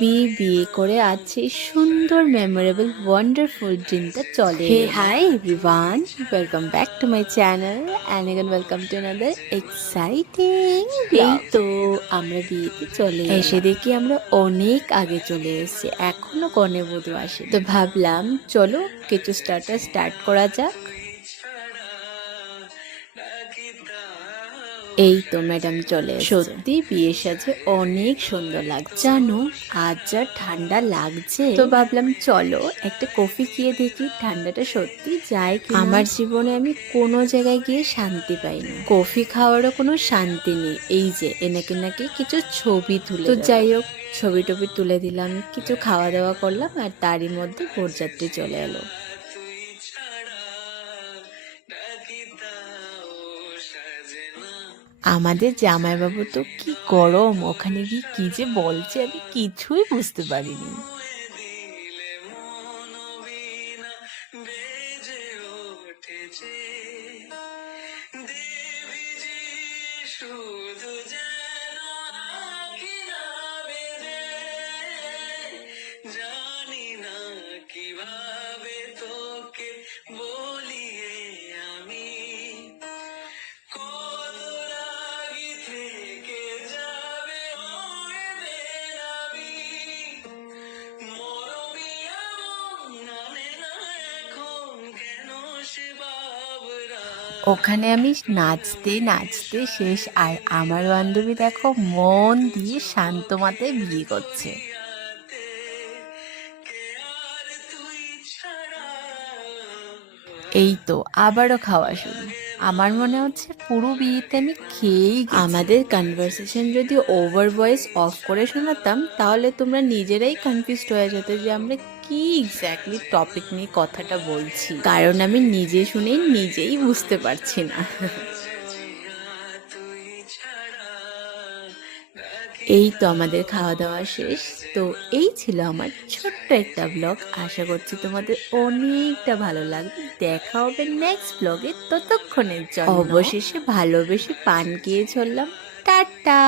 বিয়ে করে আছে সুন্দর মেমোরেবল ওয়ান্ডারফুল দিনটা চলে। Hey hi everyone, welcome back to my channel and again welcome to another exciting. এই তো আমরা বিয়েতে চলে এসে দেখি আমরা অনেক আগে চলে এসেছি, এখনো কনে বধূ আসে। তো ভাবলাম চলো কিছু স্টার্ট করা যাক। এই তো ম্যাডাম চলে এসেছে। সত্যি বিয়ের সাজে অনেক সুন্দর লাগছে। জানো আজ যা ঠান্ডা লাগছে, তো ভাবলাম চলো একটা কফি খেয়ে দেখি ঠান্ডাটা সত্যি যায় কি। আমার জীবনে আমি কোনো জায়গায় গিয়ে শান্তি পাই না, কফি খাওয়ারও কোনো শান্তি নেই। এই যে এনাকে নাকি কিছু ছবি তুলে, তো যাই হোক ছবি টবি তুলে দিলাম, কিছু খাওয়া দাওয়া করলাম, আর তারই মধ্যে বরযাত্রী চলে এলো। আমাদের জামাইবাবু তো কি গরম, ওখানে গিয়ে কি যে বলছে আমি কিছুই বুঝতে পারিনি। ওখানে আমি নাচতে নাচতে শেষ, আর আমার বান্ধবী দেখো মন দিয়ে শান্ত মাথায় বিয়ে করছে। এই তো আবারও খাওয়া শুরু। আমার মনে হচ্ছে পুরো বিয়েতে আমি খেয়েই গেছি। আমাদের কনভারসেশন যদি ওভার ভয়েস অফ করে শোনাতাম তাহলে তোমরা নিজেরাই কনফিউজড হয়ে যেতে যে আমরা কি এক্স্যাক্টলি টপিক নিয়ে কথাটা বলছি, কারণ আমি নিজে শুনে নিজেই বুঝতে পারছি না। এই তো আমাদের খাওয়া দাওয়া শেষ। তো এই ছিল আমার ছোট্ট একটা ব্লগ, আশা করছি তোমাদের অনেকটা ভালো লাগবে। দেখা হবে নেক্সট ব্লগে, ততক্ষণের জন্য অবশেষে ভালোবেসে পান খেয়ে চললাম, টাটা।